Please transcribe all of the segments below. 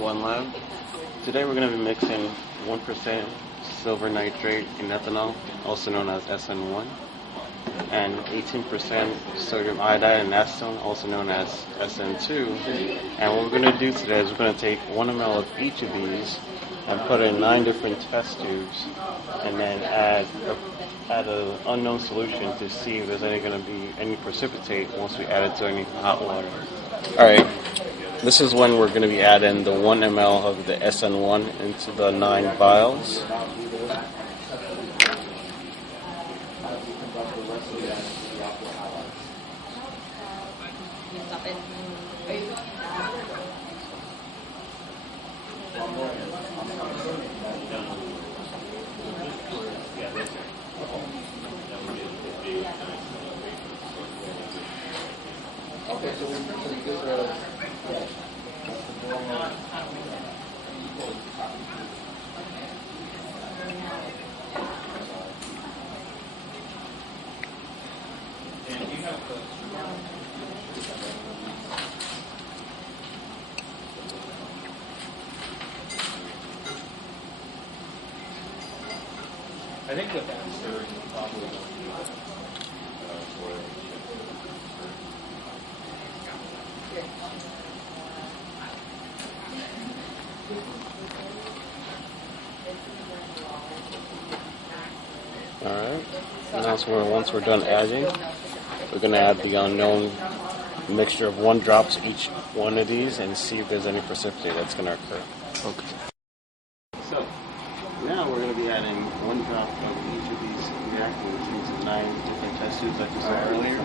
SN1 lab. Today we're going to be mixing 1% silver nitrate in ethanol, also known as SN1, and 18% sodium iodide in acetone, also known as SN2. And what we're going to do today is we're going to take 1 ml of each of these and put in 9 different test tubes, and then add an unknown solution to see if there's going to be any precipitate once we add it to any hot water. Alright, this is when we're going to be adding the 1 ml of the SN1 into the 9 vials. Okay, so we're pretty good. I think with that stirring, probably won't be Alright, and that's where once we're done adding, we're going to add the unknown mixture of 1 drop to each one of these and see if there's any precipitate that's going to occur. Okay. So, now we're going to be adding 1 drop of each of these reactants into 9 different test tubes like we saw earlier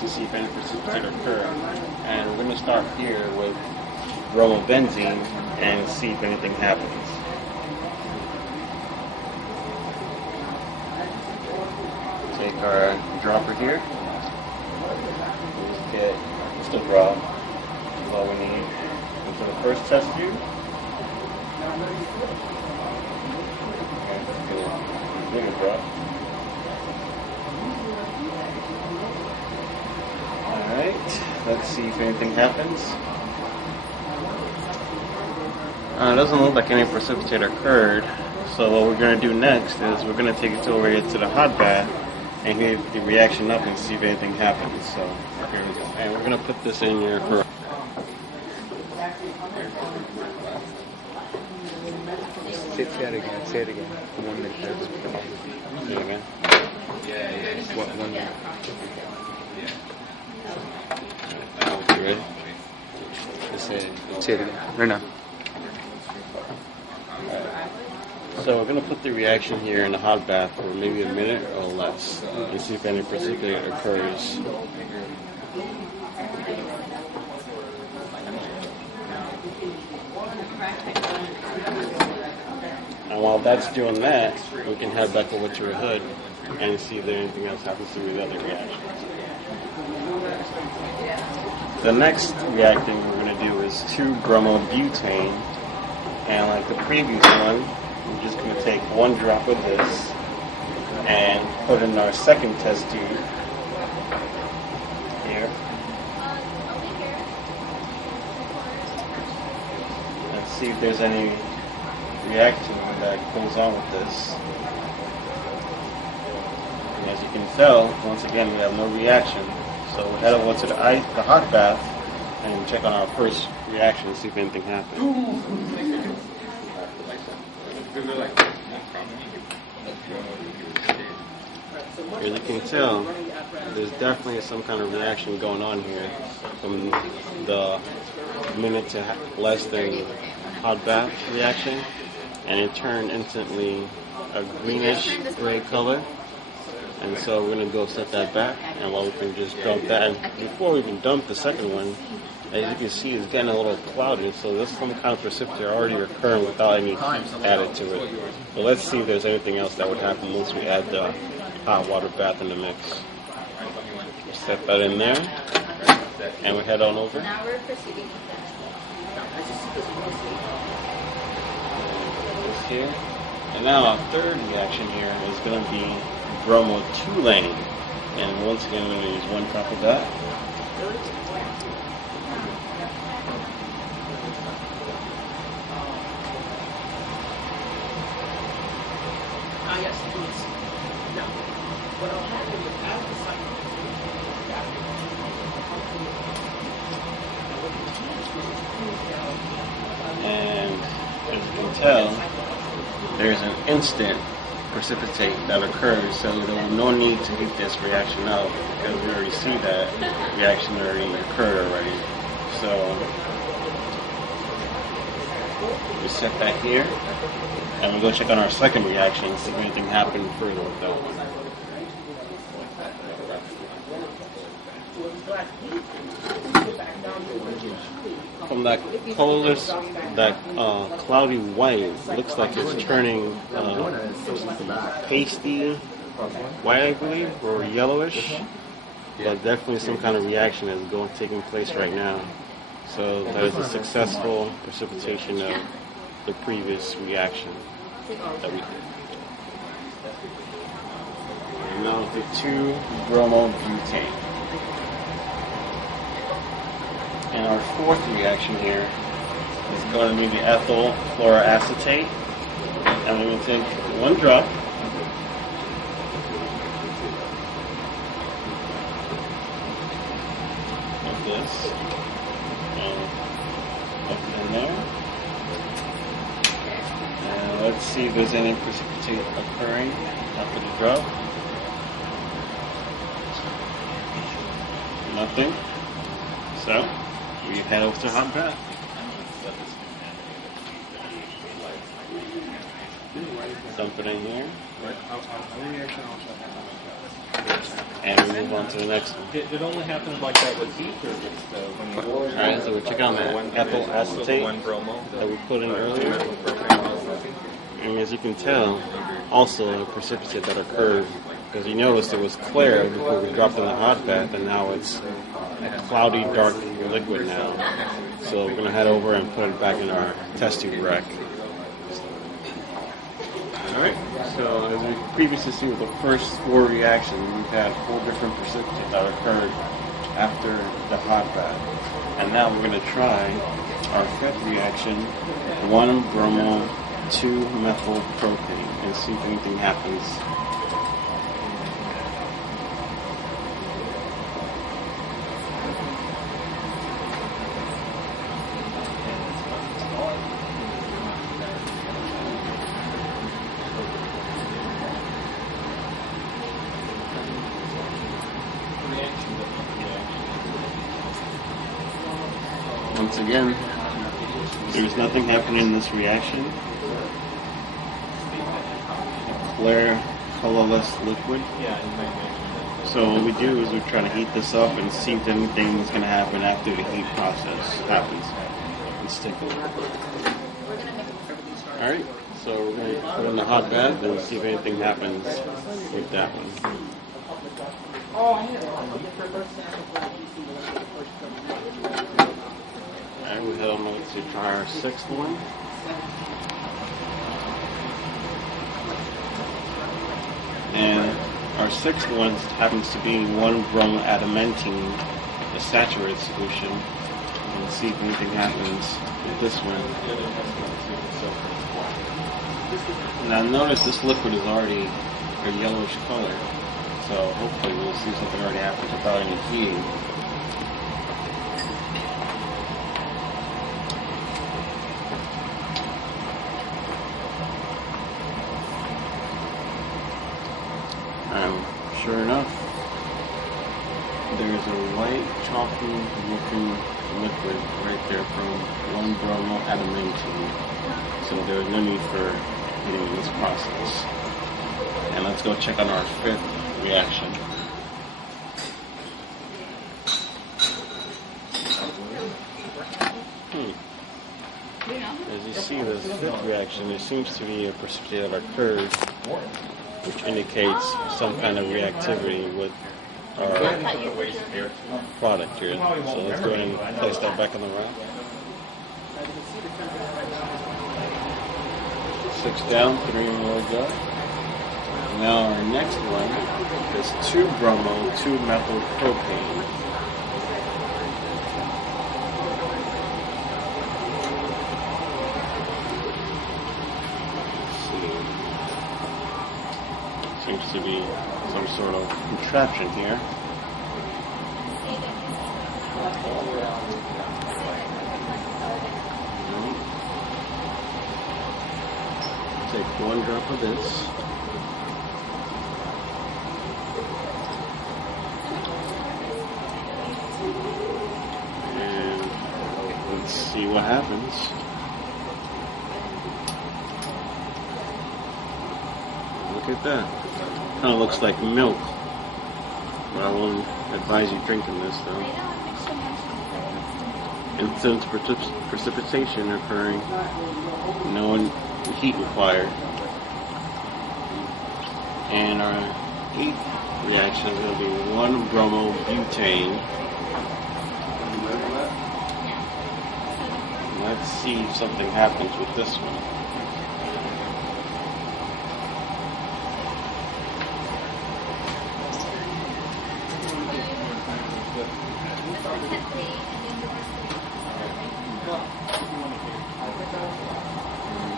to see if any precipitate occur. And we're going to start here with bromobenzene and see if anything happens. Take our dropper here. We'll just get just a drop. That's all we need. Into the first test tube. Okay, bigger drop. Alright, let's see if anything happens. It doesn't look like any precipitate occurred. So what we're going to do next is we're going to take it over here to the hot bath and heat the reaction up and see if anything happens. So here we go. And we're going to put this in here for... Say it again. Say it again. 1 minute. Say it again. Yeah. What, 1 minute? You ready? Just say it. Say it again. Right now. So we're going to put the reaction here in the hot bath for maybe a minute or less and see if any precipitate occurs. And while that's doing that, we can head back over to the hood and see if anything else happens to the other reactions. The next reacting we're going to do is 2-bromobutane, and like the previous one, we're just going to take 1 drop of this and put in our second test tube here. And see if there's any reaction that goes on with this. And as you can tell, once again, we have no reaction. So we'll head over to the hot bath and check on our first reaction and see if anything happens. As you can tell, there's definitely some kind of reaction going on here from the minute to less than hot bath reaction, and it turned instantly a greenish gray color. And so we're going to go set that back, and while we can just dump that, and before we even dump the second one, as you can see, it's getting a little cloudy, so there's some kind of precipitate already occurring without any added to it. But let's see if there's anything else that would happen once we add the hot water bath in the mix. We'll set that in there, and we head on over. Now we're proceeding with This here. And now our third reaction here is going to be bromotulane. And once again, we're going to use 1 drop of that. And as you can tell, there's an instant precipitate that occurs, so there was no need to heat this reaction up because we already see that reaction already occurred already. So we set that here, and we go check on our second reaction and see if anything happened further with that one. From that colorless, that cloudy white, looks like it's turning pasty white, I believe, or yellowish. But definitely some kind of reaction is taking place right now. So that is a successful precipitation of the previous reaction that we did. And now the 2-bromobutane. And our fourth reaction here is going to be the ethyl fluoroacetate. And we're going to take 1 drop. Of this. And put it in there. And let's see if there's any precipitate occurring after the drop. Nothing. So we head over to hot bath. Dump it in here. And we move on to the next one. It only happens like that with heat, or when you Alright, so we're checking on that ethyl acetate that we put in earlier. And as you can tell, also a precipitate that occurred, because you noticed it was clear before we dropped in the hot bath, and now it's a cloudy, dark liquid now. So we're going to head over and put it back in our test tube rack. Alright, so as we previously seen with the first 4 reactions, we've had 4 different precipitates that occurred after the hot bath. And now we're going to try our 5th reaction, 1-bromo-2-methylpropane, and see if anything happens. Once again, there's nothing happening in this reaction. A clear, colorless liquid. So what we do is we try to heat this up and see if anything is going to happen after the heat process happens. Let's take a look. Alright, so we're going to put in the hot bath and see if anything happens with that one. Alright, we head on over to try our 6th one. And our 6th one happens to be 1-bromoadamantine, the saturated solution. And see if anything happens with this one. Now notice this liquid is already a yellowish color. So hopefully we'll see something already happens without any heating. Sure enough, there's a white chalky looking liquid right there from 1-bromoadamantine. So there's no need for heating in this process. And let's go check on our 5th reaction. As you see, the 5th reaction, there seems to be a precipitate that occurred, which indicates some kind of reactivity with our product here. So let's go ahead and place that back on the rack. 6 down, 3 more go. Now our next one is 2-bromo-2-methylpropane. seems to be some sort of contraption here. Take one drop of this. And let's see what happens. Look at that. Kind of looks like milk. But I won't advise you drinking this though. Instant precipitation occurring. No heat required. And our 8th reaction is going to be 1-bromobutane. Let's see if something happens with this one.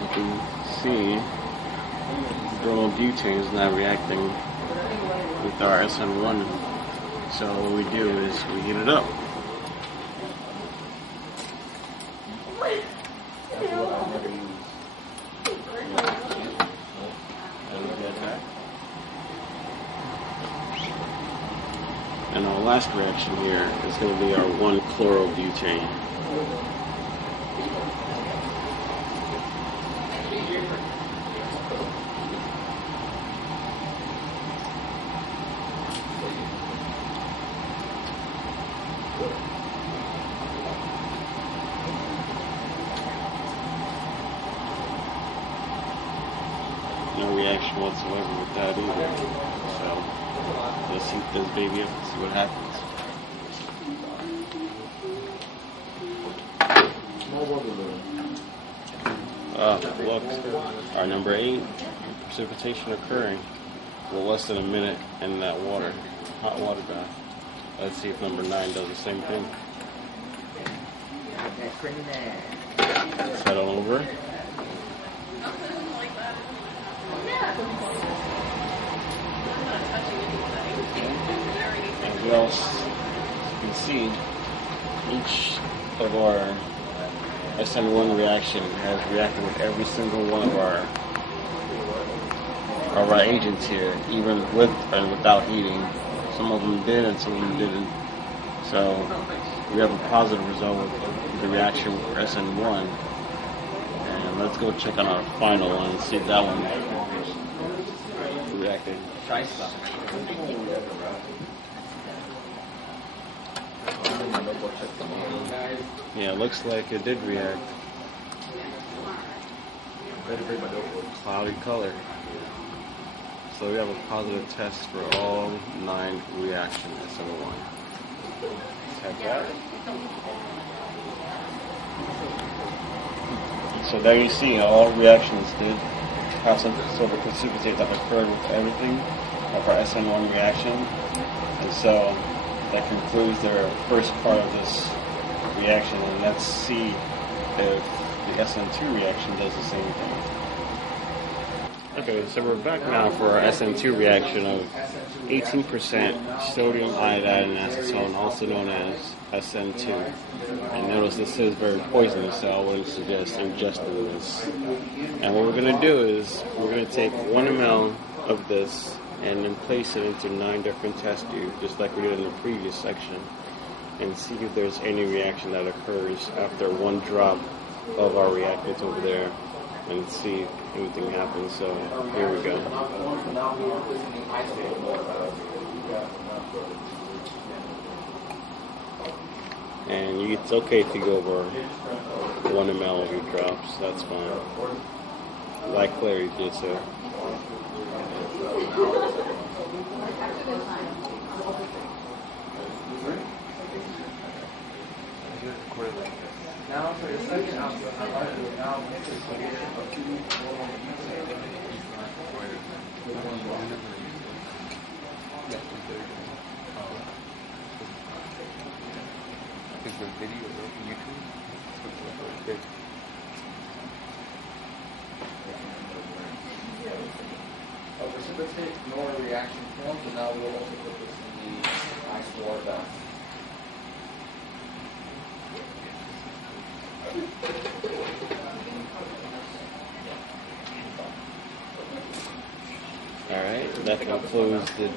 You can see bromobutane is not reacting with our SN1. So what we do is we heat it up. And our last reaction here is going to be our 1-chlorobutane. No reaction whatsoever with that either. So let's heat this baby up and see what happens. Look, our number 8, precipitation occurring with less than a minute in that water, hot water bath. Let's see if number 9 does the same thing. Let's head on over. As we all can see, each of our SN1 reaction has reacted with every single one of our agents here, even with and without heating. Some of them did and some of them didn't. So we have a positive result with the reaction for SN1. And let's go check on our final one and see if that one reacted. Yeah, it looks like it did react. Cloudy color. So we have a positive test for all 9 reactions SN1. Check that. So there you see all reactions did have some sort of precipitate that occurred with everything of our SN1 reaction. And so that concludes their first part of this reaction, and let's see if the SN2 reaction does the same thing. Okay, so we're back now for our SN2 reaction of 18% sodium iodide and acetone, also known as SN2. And notice this is very poisonous, so I wouldn't suggest ingesting this. And what we're going to do is we're going to take 1 ml of this and then place it into 9 different test tubes, just like we did in the previous section, and see if there's any reaction that occurs after 1 drop of our reactant over there, and see if anything happens. So here we go. And it's okay if you go over 1 ml of your drops, that's fine. Like Clary did so. Now for the second answer, I'd like to now make a solution of 2 Is the video on YouTube? Okay. precipitation precipitate nor reaction films, and now we'll also put this in the ice water bath. Alright, that concludes the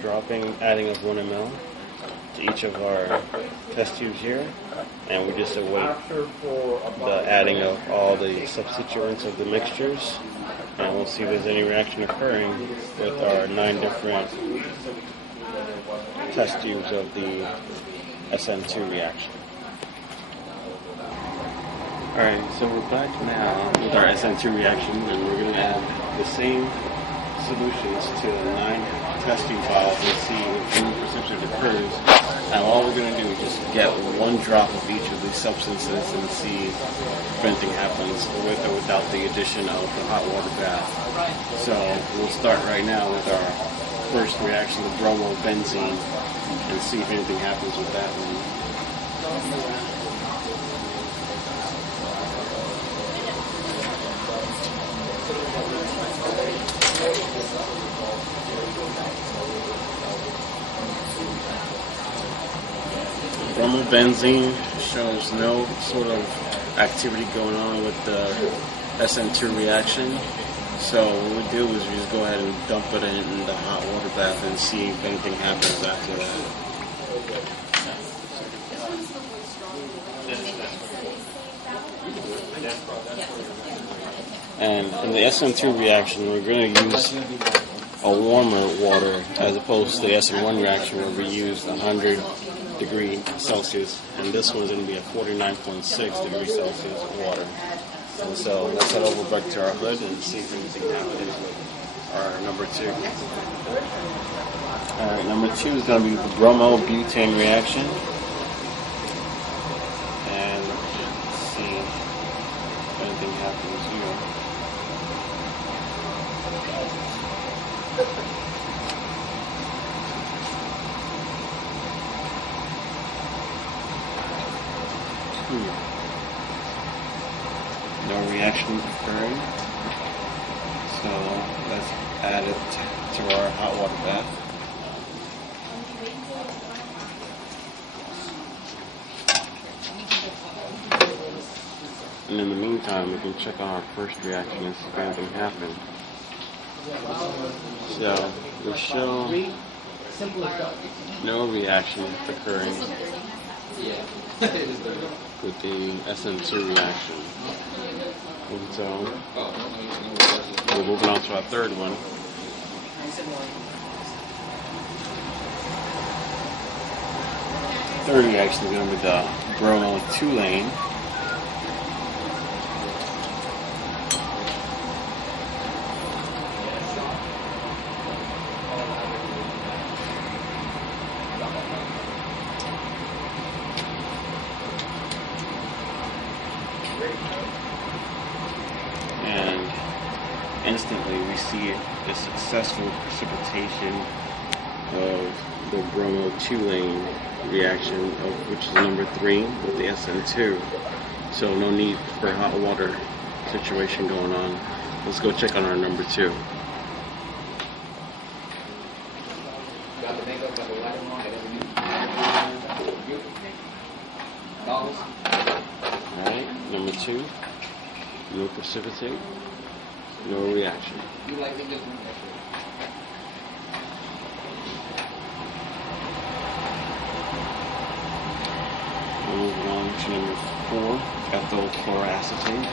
adding of 1 ml to each of our test tubes here, and we just await the adding of all the substituents of the mixtures, and we'll see if there's any reaction occurring with our 9 different test tubes of the SN2 reaction. Alright, so we're back now with our SN2 reaction, and we're going to add the same solutions to the 9 testing vials and see if any precipitation occurs. And all we're going to do is just get 1 drop of each of these substances and see if anything happens with or without the addition of the hot water bath. So we'll start right now with our first reaction, the bromobenzene, and see if anything happens with that one. Bromobenzene shows no sort of activity going on with the SN2 reaction. So what we do is we just go ahead and dump it in the hot water bath and see if anything happens after that. And in the SN2 reaction, we're going to use a warmer water as opposed to the SN1 reaction where we use 100 degree Celsius, and this one's going to be a 49.6 degree Celsius water. And so let's head over back to our hood and see if anything happens with our number 2. Alright, number 2 is going to be the bromobutane reaction. And let's see if anything happens here. No reaction occurring, so let's add it to our hot water bath. And in the meantime, we can check on our first reaction and see if anything happened. So we show no reaction occurring with the SN2 reaction. And so we're moving on to our third one. Third reaction is going to be the bromo-2-lane. And instantly we see a successful precipitation of the bromo-2-lane reaction, of which is number 3 with the SN2. So no need for a hot water situation going on. Let's go check on our number 2. Alright, number 2. No precipitate, no reaction. Moving on to number 4, ethyl chloroacetate.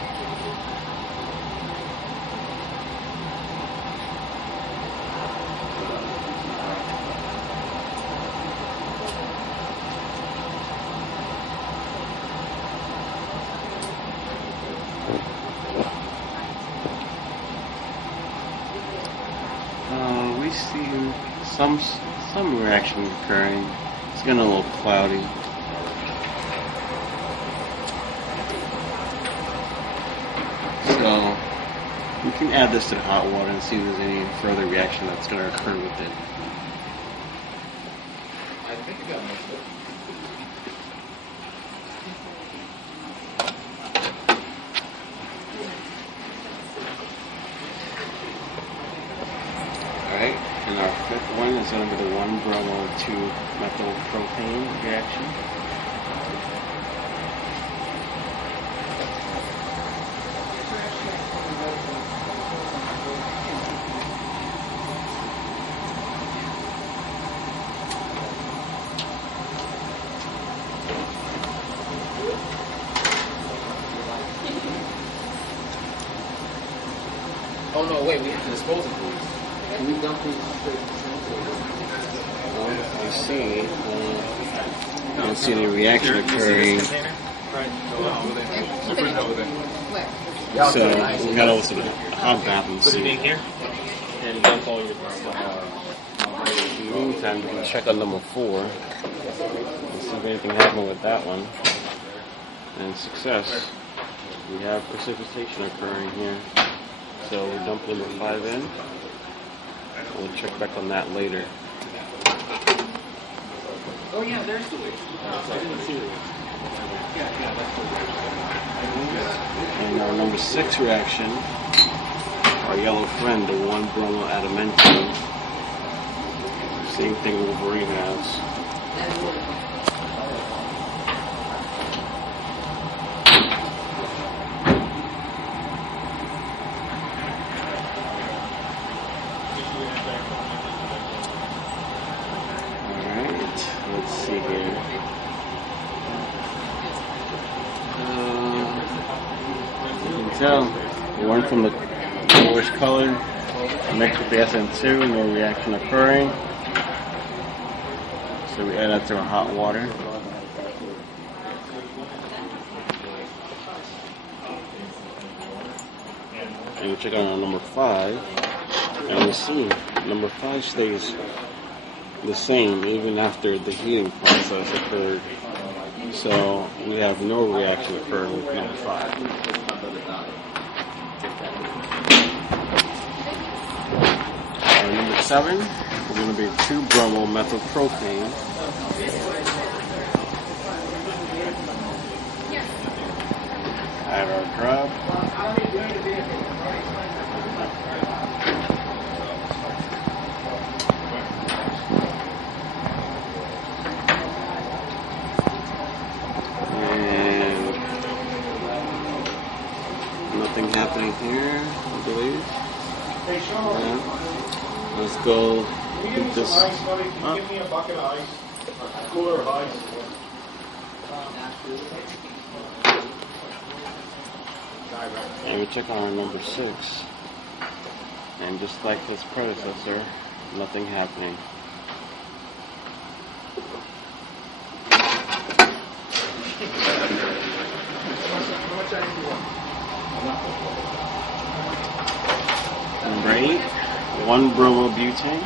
We see some reaction occurring. It's getting a little cloudy. So we can add this to the hot water and see if there's any further reaction that's going to occur with it. I think you got most of it. Alright, is going to be the 1-bromo-2-methylpropane reaction. Oh no, wait, we have to dispose of these. Can we dump these straight I see. I don't see any reaction occurring. So we got over to the hot bath and see. here and dump all your In the meantime, we can check on number 4 and see if anything happened with that one. And success. We have precipitation occurring here. So we'll dump number 5 in. We'll check back on that later. Oh yeah, there's the way. And our number 6 reaction, our yellow friend, the 1-bromo-adamantium. Same thing Wolverine has. Let's see here. You can tell the one from the bluish color mixed with the SN2, no reaction occurring. So we add that to our hot water. And we check on number 5, and we see number 5 stays the same even after the heating process occurred. So we have no reaction occurring with number 5. And number 7 is going to be 2-bromo-methylpropane. Add our drop. Nothing happening here, I believe. Yeah. Let's go heat this up. Give me a bucket of ice, a cooler of ice. And we check on our number 6. And just like his predecessor, nothing happening. Number 8, 1-bromobutane.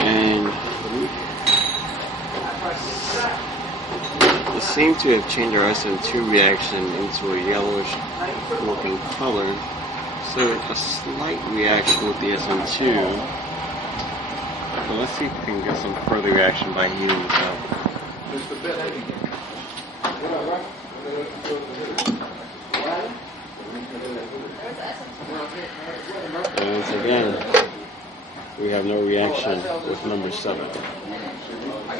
And it seems to have changed our SN2 reaction into a yellowish looking color. So a slight reaction with the SN2. But let's see if we can get some further reaction by heating this up. And once again, we have no reaction with number 7. I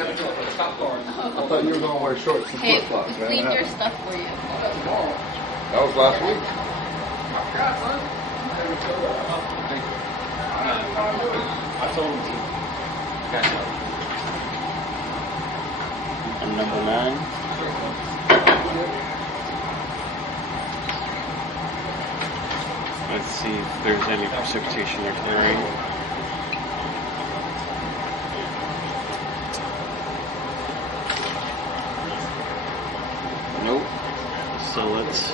thought you were going to wear shorts and Hey, flip-flops. we cleaned your stuff for you. That was last week. I told him to. And number 9. Let's see if there's any precipitation occurring. Nope. So let's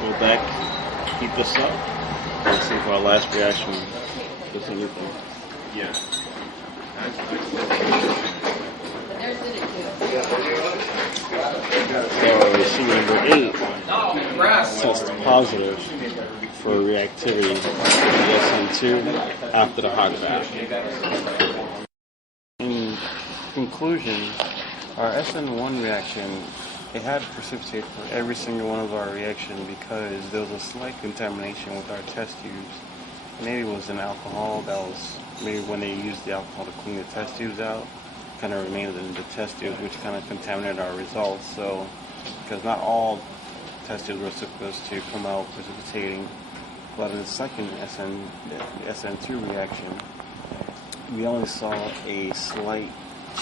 go back, heat this up, and see if our last reaction does anything. Yeah. There's So machine number 8 tests positive for reactivity of the SN2 after the hot bath. In conclusion, our SN1 reaction, it had precipitate for every single one of our reaction because there was a slight contamination with our test tubes. Maybe it was an alcohol that was, maybe when they used the alcohol to clean the test tubes out, kind of remained in the test tubes, which kind of contaminated our results. So, because not all test tubes were supposed to come out precipitating, but in the second SN2 reaction, we only saw a slight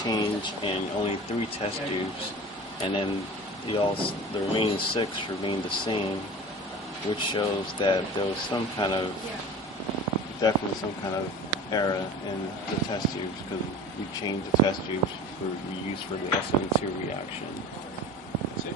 change in only 3 test tubes, and then the remaining 6 remained the same, which shows that there was definitely some kind of error in the test tubes because we changed the test tubes we used for the SN2 reaction. That's it.